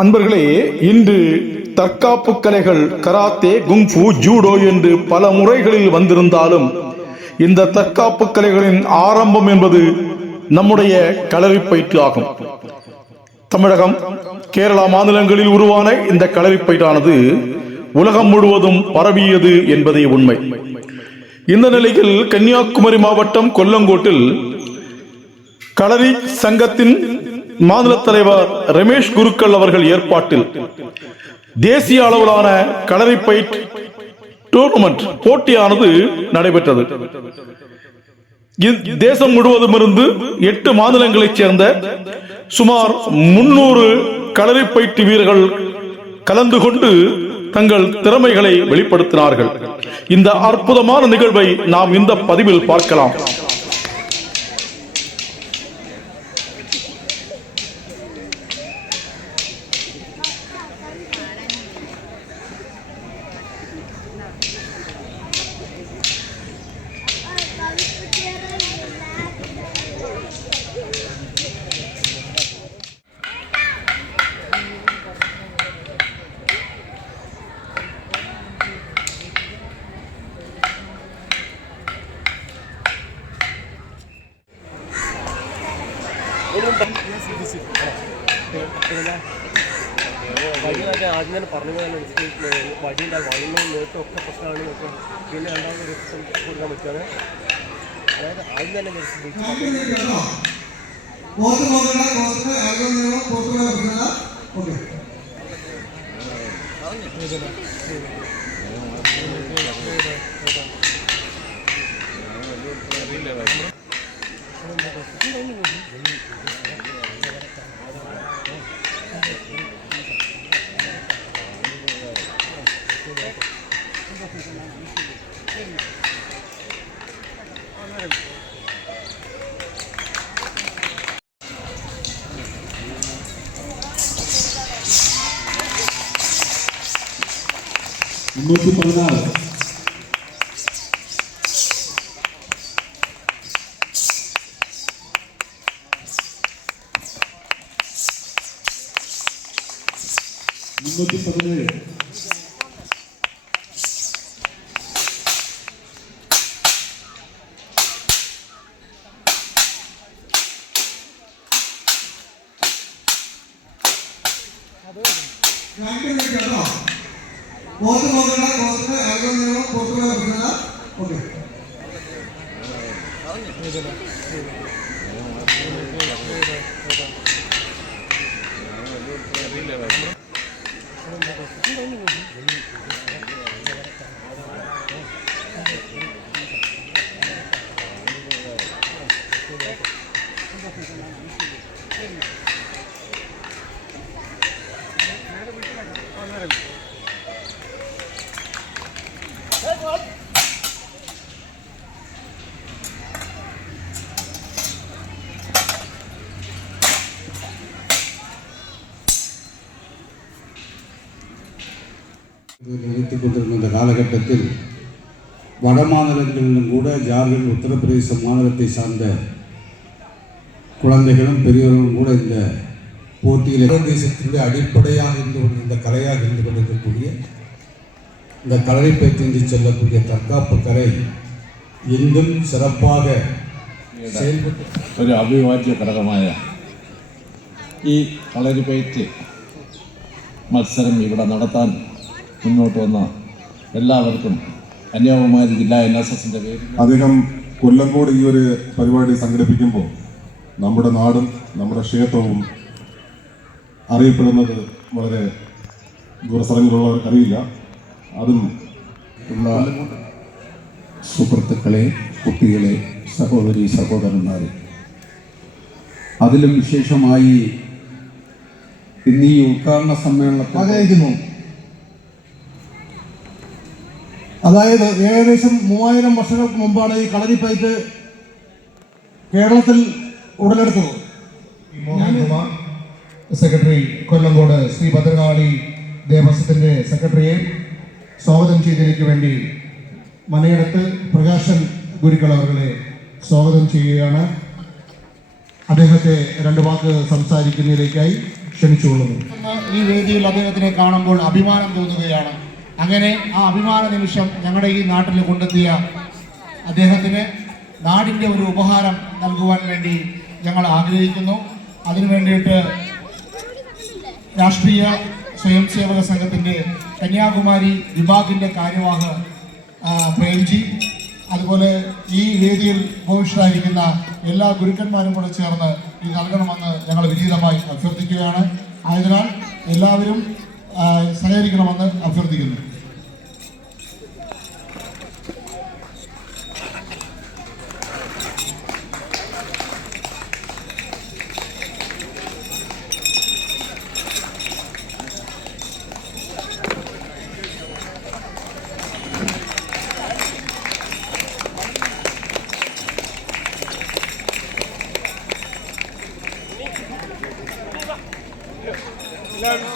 அன்பர்களே, இன்று தற்காப்பு கலைகள் கராத்தே, குங்ஃபு, ஜூடோ என்று பல முறைகளில் வந்திருந்தாலும் இந்த தற்காப்பு கலைகளின் ஆரம்பம் என்பது நம்முடைய களரிப்பயிற்று ஆகும். தமிழகம், கேரளா மாநிலங்களில் உருவான இந்த களரிப்பயிற்றானது உலகம் முழுவதும் பரவியது என்பதே உண்மை. இந்த நிலையில் கன்னியாகுமரி மாவட்டம் கொல்லங்கோட்டில் களரி சங்கத்தின் மாநில தலைவர் ரமேஷ் குருக்கள் அவர்கள் ஏற்பாட்டில் தேசிய அளவிலான களரிப்பயிற்று டூர்னமெண்ட் போட்டியானது நடைபெற்றது. தேசம் முழுவதும் இருந்து 8 மாநிலங்களைச் சேர்ந்த சுமார் 300 களரிப்பயிற்று வீரர்கள் கலந்து கொண்டு தங்கள் திறமைகளை வெளிப்படுத்தினார்கள். இந்த அற்புதமான நிகழ்வை நாம் இந்த பதிவில் பார்க்கலாம். ആദ്യം തന്നെ പറഞ്ഞു പോയാൽ വടിയുണ്ട്, വണ്ണും നേട്ടും ഒക്കെ പ്രശ്നമാണ്. പിന്നെ രണ്ടാമത് റിസൾട്ട് കൊടുക്കാൻ പറ്റുകയാണ്. അതായത് ആദ്യം തന്നെ நிறுத்திக்கொண்டிருந்த இந்த காலகட்டத்தில் வட மாநிலங்களிலும் கூட ஜார்க்கண்ட், உத்தரப்பிரதேச மாநிலத்தை சார்ந்த குழந்தைகளும் பெரியவர்களும் கூட இந்த போட்டியில் தேசத்தினுடைய அடிப்படையாக இருந்து கொண்டு இந்த கலையாக இருந்து கொண்டிருக்கக்கூடிய இந்த களரிப்பயிற்று செல்லக்கூடிய தற்காப்பு கலை இன்னும் சிறப்பாக செயல்பட்டு ഒരു അവിഭാജ്യ ഘടകമായ ഈ കളരിപ്പയറ്റ് മത്സരം ഇവിടെ നടത്താൻ മുന്നോട്ട് വന്ന എല്ലാവർക്കും കന്യാകുമാരി ജില്ലാ NSSന്റെ പേരിൽ അദ്ദേഹം കൊല്ലങ്കോട് ഈ ഒരു പരിപാടി സംഘടിപ്പിക്കുമ്പോൾ നമ്മുടെ നാടും നമ്മുടെ ക്ഷേത്രവും അറിയപ്പെടുന്നത് വളരെ ദൂരസ്ഥലങ്ങളിലുള്ളവർക്കറിയില്ല. അതും ഉള്ള സുഹൃത്തുക്കളെ, കുട്ടികളെ, സഹോദരി സഹോദരന്മാരെ, അതിലും വിശേഷമായി ഇന്ന് ഈ ഉദ്ഘാടന സമ്മേളനത്തിൽ അതായത് ഏകദേശം 3000 വർഷങ്ങൾക്ക് മുമ്പാണ് ഈ കളരിപ്പയറ്റ് കേരളത്തിൽ ഉടലെടുത്തത്. സെക്രട്ടറി കൊല്ലങ്കോട് ശ്രീ ഭദ്രകാളി ദേവസ്വത്തിൻ്റെ സെക്രട്ടറിയെ സ്വാഗതം ചെയ്തതിലേക്ക് വേണ്ടി മനയടത്ത് പ്രകാശൻ ഗുരുക്കൾ അവരെ സ്വാഗതം ചെയ്യുകയാണ്. അദ്ദേഹത്തെ രണ്ട് വാക്ക് സംസാരിക്കുന്നതിലേക്കായി ക്ഷണിച്ചുകൊള്ളുന്നു. ഈ വേദിയിൽ അദ്ദേഹത്തിനെ കാണുമ്പോൾ അഭിമാനം തോന്നുകയാണ്. അങ്ങനെ ആ അഭിമാന നിമിഷം ഞങ്ങളുടെ ഈ നാട്ടിൽ കൊണ്ടെത്തിയ അദ്ദേഹത്തിന് നാടിൻ്റെ ഒരു ഉപഹാരം നൽകുവാൻ വേണ്ടി ഞങ്ങൾ ആഗ്രഹിക്കുന്നു. അതിനു വേണ്ടിയിട്ട് രാഷ്ട്രീയ സ്വയം സേവക സംഘത്തിൻ്റെ കന്യാകുമാരി വിഭാഗിൻ്റെ കാര്യവാഹ് പ്രേംജി, അതുപോലെ ഈ വേദിയിൽ ഉപവിഷ്ടരായിരിക്കുന്ന എല്ലാ ഗുരുക്കന്മാരും കൂടെ ചേർന്ന് ഇത് നൽകണമെന്ന് ഞങ്ങൾ വിനീതമായി അഭ്യർത്ഥിക്കുകയാണ്. ആയതിനാൽ എല്ലാവരും സഹകരിക്കണമെന്ന് അഭ്യർത്ഥിക്കുന്നു. എല്ലാവരും